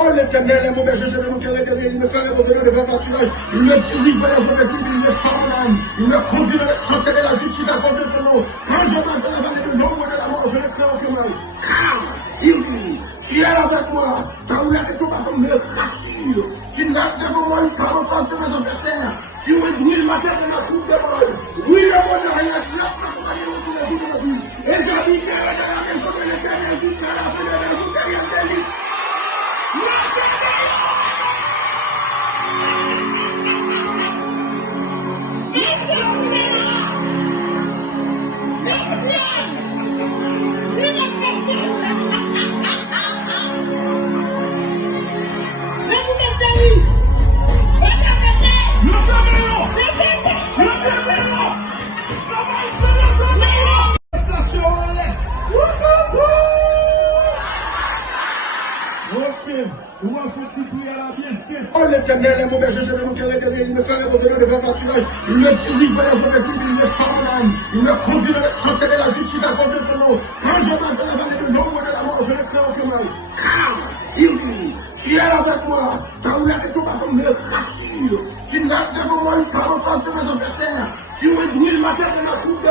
Oh l'Éternel est mauvais, je ne me quel éternel, il me fait revenir de pâturage, il me physique vers la prophétie, il me forme l'âme, il me conduit dans les sentiers de la justice à cause de son nom. Quand je m'appelle la vallée de l'ombre de la mort, je ne crains aucun mal. Car il dit, tu es avec moi, ta roulade de ton bâton me rassure. Tu n'as devant moi une parole forte de mes adversaires. Tu ébrouilles ma tête de la coupe de mort. Oui, le mot de rien, laisse ma compagnie tous les jours de ma vie. Et j'habiterai dans la maison de l'Éternel jusqu'à la fin de la vie derrière des lits. Oh l'Éternel est mauvais, je ne me quel éternel, il me fait revenir de pâturage, il me physique vers la prophétie, il me forme l'âme, il me conduit dans les sentiers de la justice à cause de son nom. Quand je m'appelle la vallée de l'ombre de la mort, je ne crains aucun mal. Car il dit, tu es avec moi, ta roulade de ton bâton me rassure. Tu n'as devant moi une parole forte de mes adversaires. Tu ébrouilles ma tête de la coupe de